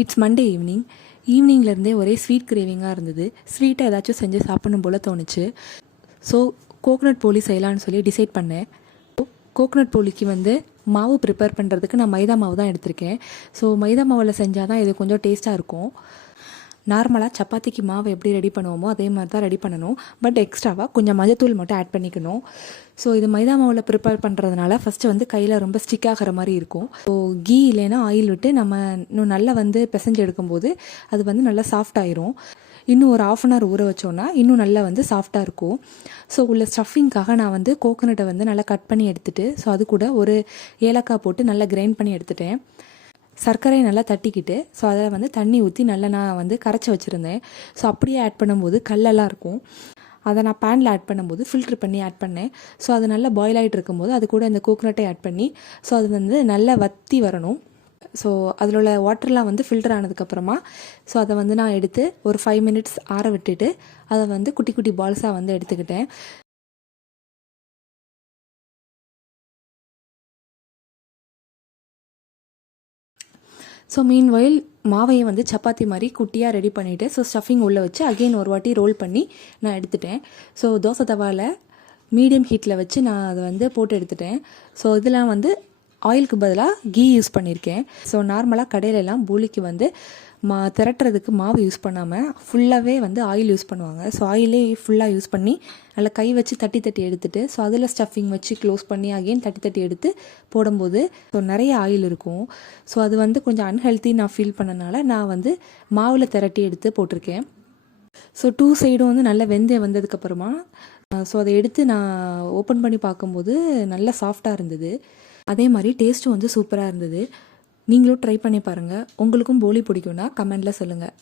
It's Monday ஈவினிங்லேருந்தே ஒரே sweet கிரேவிங்காக இருந்தது. ஸ்வீட்டாக ஏதாச்சும் செஞ்சு சாப்பிடணும் போல் தோணுச்சு. ஸோ கோகனட் போலி செய்யலான்னு சொல்லி டிசைட் பண்ணேன். கோகனட் போலிக்கு மாவு ப்ரிப்பேர் பண்ணுறதுக்கு நான் மைதா மாவு தான் எடுத்திருக்கேன். ஸோ மைதா மாவில் செஞ்சால் தான் இது கொஞ்சம் டேஸ்ட்டாக இருக்கும். நார்மலாக சப்பாத்திக்கு மாவு எப்படி ரெடி பண்ணுவோமோ அதே மாதிரி தான் ரெடி பண்ணணும். பட் எக்ஸ்ட்ராவாக கொஞ்சம் மஞ்சத்தூள் மட்டும் ஆட் பண்ணிக்கணும். ஸோ இது மைதா மாவில் ப்ரிப்பேர் பண்ணுறதுனால ஃபஸ்ட்டு கையில் ரொம்ப ஸ்டிக் ஆகிற மாதிரி இருக்கும். ஸோ கீ இல்லைன்னா ஆயில் விட்டு நம்ம இன்னும் நல்லா பிசைஞ்சு எடுக்கும்போது அது நல்லா சாஃப்ட் ஆயிரும். இன்னும் ஒரு 1/2 hour ஊற வச்சோன்னா இன்னும் நல்லா சாஃப்டாக இருக்கும். ஸோ உள்ள ஸ்டஃபிங்காக நான் கோகோனட்டை நல்லா கட் பண்ணி எடுத்துகிட்டு ஸோ அது கூட ஒரு ஏலக்காய் போட்டு நல்லா கிரைண்ட் பண்ணி எடுத்துட்டேன். சர்க்கரையை நல்லா தட்டிக்கிட்டு ஸோ அதை தண்ணி ஊற்றி நல்லா நான் கரைச்சி வச்சுருந்தேன். ஸோ அப்படியே ஆட் பண்ணும்போது கல்லெல்லாம் இருக்கும். அதை நான் பேனில் ஆட் பண்ணும்போது ஃபில்ட்ரு பண்ணி ஆட் பண்ணேன். ஸோ அது நல்லா பாயில் ஆகிட்டு இருக்கும்போது அது கூட இந்த கோகோனட்டை ஆட் பண்ணி ஸோ அது நல்லா வற்றி வரணும். ஸோ அதில் உள்ள வாட்டர்லாம் ஃபில்டர் ஆனதுக்கப்புறமா ஸோ அதை நான் எடுத்து ஒரு 5 minutes ஆற விட்டுட்டு அதை குட்டி குட்டி பால்ஸாக எடுத்துக்கிட்டேன். ஸோ மீன்வைல் மாவையை சப்பாத்தி மாதிரி குட்டியாக ரெடி பண்ணிவிட்டு ஸோ ஸ்டஃபிங் உள்ளே வச்சு அகெயின் ஒரு வாட்டி ரோல் பண்ணி நான் எடுத்துட்டேன். ஸோ தோசை தவாவில் மீடியம் ஹீட்டில் வச்சு நான் அதை போட்டு எடுத்துட்டேன். ஸோ இதெல்லாம் ஆயிலுக்கு பதிலாக கீ யூஸ் பண்ணியிருக்கேன். ஸோ நார்மலாக கடையிலலாம் பூலிக்கு திரட்டுறதுக்கு மாவு யூஸ் பண்ணாமல் ஃபுல்லாகவே ஆயில் யூஸ் பண்ணுவாங்க. ஸோ ஆயிலே ஃபுல்லாக யூஸ் பண்ணி நல்லா கை வச்சு தட்டி தட்டி எடுத்துகிட்டு ஸோ அதில் ஸ்டஃபிங் வச்சு க்ளோஸ் பண்ணி அகெயின் தட்டி தட்டி எடுத்து போடும்போது ஸோ நிறைய ஆயில் இருக்கும். ஸோ அது கொஞ்சம் அன்ஹெல்த்தி நான் ஃபீல் பண்ணனால நான் மாவில் திரட்டி எடுத்து போட்டிருக்கேன். ஸோ 2 சைடும் நல்லா வெந்தயம் வந்ததுக்கப்புறமா ஸோ அதை எடுத்து நான் ஓப்பன் பண்ணி பார்க்கும்போது நல்லா சாஃப்டாக இருந்தது. அதே மாதிரி டேஸ்ட்டும் சூப்பராக இருந்தது. நீங்களும் ட்ரை பண்ணி பாருங்கள். உங்களுக்கும் போலி பிடிக்கும்னா கமெண்டில் சொல்லுங்கள்.